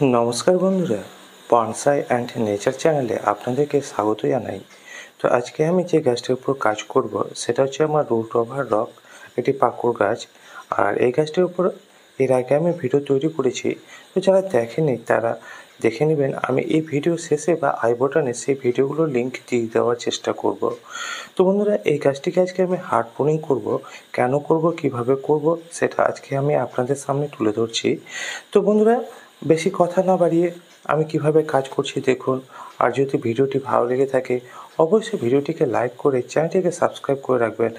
নমস্কার বন্ধুরা, bonsai and nature চ্যানেলে আপনাদেরকে স্বাগত জানাই। তো আজকে আমি যে গাছটির উপর কাজ করব সেটা হচ্ছে আমার রুট ওভার রক একটি পাকুড় গাছ। আর এই গাছটির উপর এর আগে আমি ভিডিও তৈরি করেছি। তো যারা দেখেনি তারা দেখে নেবেন। আমি এই ভিডিও শেষে বা আই বটনে সেই ভিডিওগুলোর লিঙ্ক দিয়ে দেওয়ার চেষ্টা করব। তো বন্ধুরা, এই গাছটিকে আজকে আমি হার্ড প্রুনিং করব। কেন করব, কিভাবে করব, সেটা আজকে আমি আপনাদের সামনে তুলে ধরছি। তো বন্ধুরা, বেশি কথা না বাড়িয়ে আমি কিভাবে কাজ করছি দেখুন। আর যদি ভিডিওটি ভালো লেগে থাকে অবশ্যই ভিডিওটিকে লাইক করে চ্যানেলটিকে সাবস্ক্রাইব করে রাখবেন।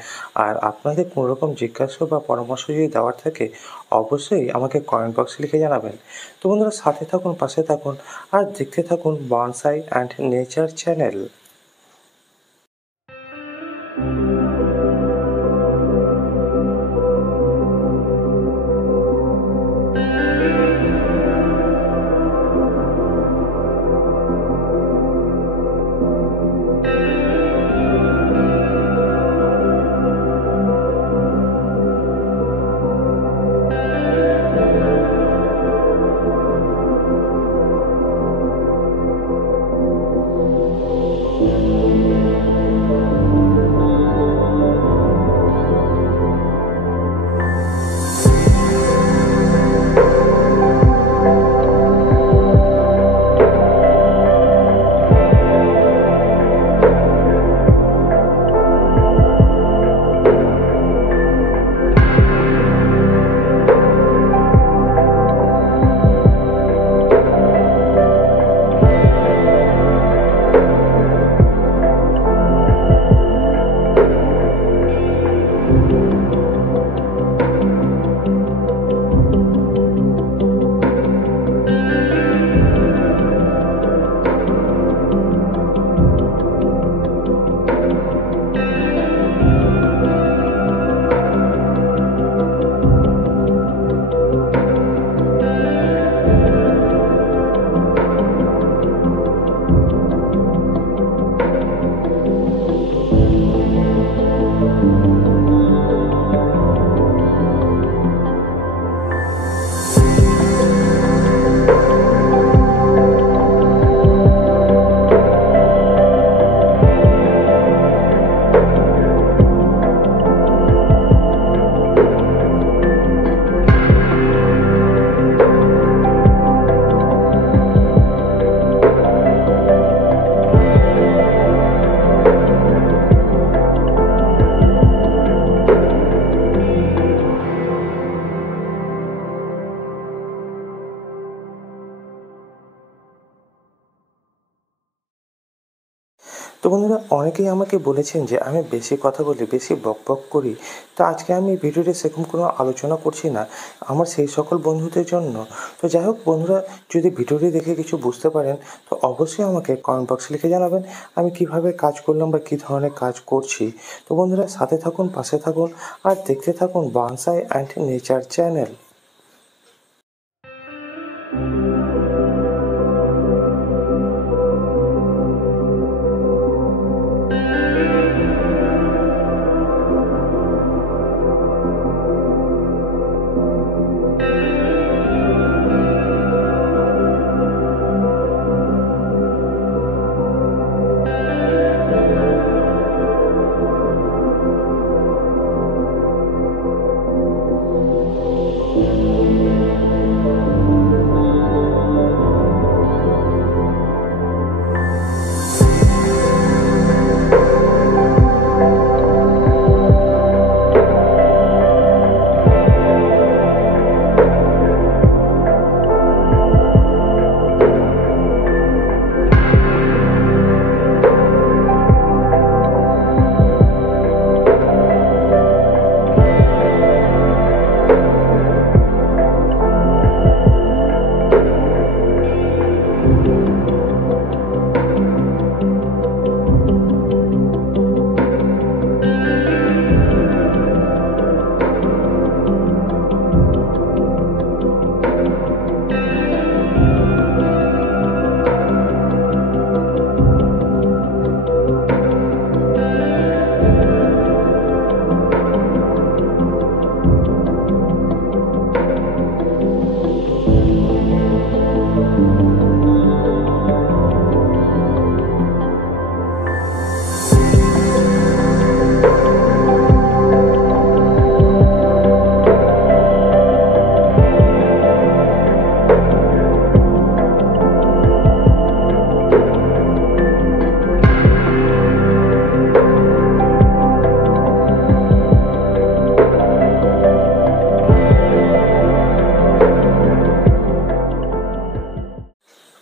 আর আপনাদের কোনো রকম জিজ্ঞাসা বা পরামর্শ যদি দেওয়ার থাকে অবশ্যই আমাকে কমেন্ট বক্সে লিখে জানাবেন। তো বন্ধুরা, সাথে থাকুন, পাশে থাকুন আর দেখতে থাকুন বনসাই অ্যান্ড নেচার চ্যানেল। তো বন্ধুরা, অনেকেই আমাকে বলেছেন যে আমি বেশি কথা বলি, বেশি বকবক করি। তো আজকে আমি ভিডিওতে সেরকম কোনো আলোচনা করছি না আমার সেই সকল বন্ধুদের জন্য। তো যাই হোক বন্ধুরা, যদি ভিডিওটি দেখে কিছু বুঝতে পারেন তো অবশ্যই আমাকে কমেন্ট বক্সে লিখে জানাবেন আমি কিভাবে কাজ করলাম বা কী ধরনের কাজ করছি। তো বন্ধুরা, সাথে থাকুন, পাশে থাকুন আর দেখতে থাকুন বনসাই অ্যান্ড নেচার চ্যানেল।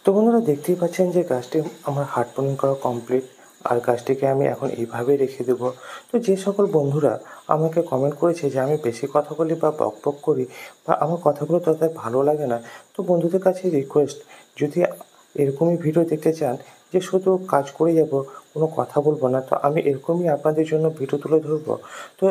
তো বন্ধুরা দেখতেই পাচ্ছেন যে গাছটি আমার হার্ডপোনিং করা কমপ্লিট, আর গাছটিকে আমি এখন এইভাবেই রেখে দেবো। তো যে সকল বন্ধুরা আমাকে কমেন্ট করেছে যে আমি বেশি কথা বলি বা বকবক করি বা আমার কথাগুলো তাদের ভালো লাগে না, তো বন্ধুদের কাছে রিকোয়েস্ট, যদি এরকমই ভিডিও দেখতে চান যে শুধু কাজ করে যাব, কোনো কথা বলবো না, তো আমি এরকমই আপনাদের জন্য ভিডিও তুলে ধরবো। তো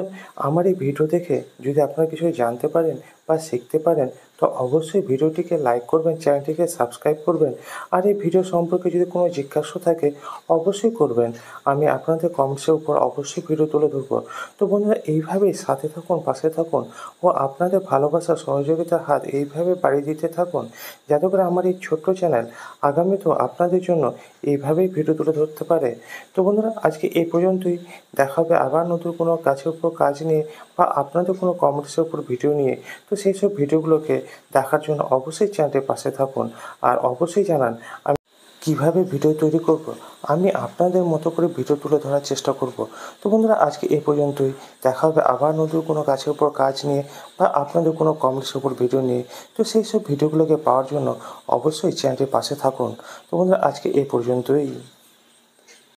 আমার এই ভিডিও দেখে যদি আপনারা কিছু জানতে পারেন বা শিখতে পারেন, তো অবশ্যই ভিডিওটিকে লাইক করবেন, চ্যানেলটিকে সাবস্ক্রাইব করবেন। আর এই ভিডিও সম্পর্কে যদি কোনো জিজ্ঞাসা থাকে অবশ্যই করবেন, আমি আপনাদের কমেন্টসের উপর অবশ্যই ভিডিও তুলে ধরবো। তো বন্ধুরা এইভাবেই সাথে থাকুন, পাশে থাকুন ও আপনাদের ভালোবাসা সহযোগিতার হাত এইভাবে বাড়িয়ে দিতে থাকুন, যাতে করে আমার এই ছোট্ট চ্যানেল আগামীতেও আপনাদের জন্য এইভাবেই ভিডিও তুলে ধরতে পারে। তো বন্ধুরা আজকে এই পর্যন্তই, দেখা হবে আবার নতুন কোনো কাজের উপর কাজ নিয়ে বা আপনাদের কোনো কমেন্টসের উপর ভিডিও নিয়ে। তো সেই সব ভিডিওগুলোকে দেখার জন্য অবশ্যই চ্যানেলটির পাশে থাকুন, আর অবশ্যই জানান আমি কীভাবে ভিডিও তৈরি করব। আমি আপনাদের মতো করে ভিডিও তুলে ধরার চেষ্টা করব। তো বন্ধুরা আজকে এই পর্যন্তই, দেখা হবে আবার নতুন কোনো কাজের উপর কাজ নিয়ে বা আপনাদের কোনো কমেন্টসের উপর ভিডিও নিয়ে। তো সেই সব ভিডিওগুলোকে পাওয়ার জন্য অবশ্যই চ্যানেলটির পাশে থাকুন। তো বন্ধুরা আজকে এই পর্যন্তই।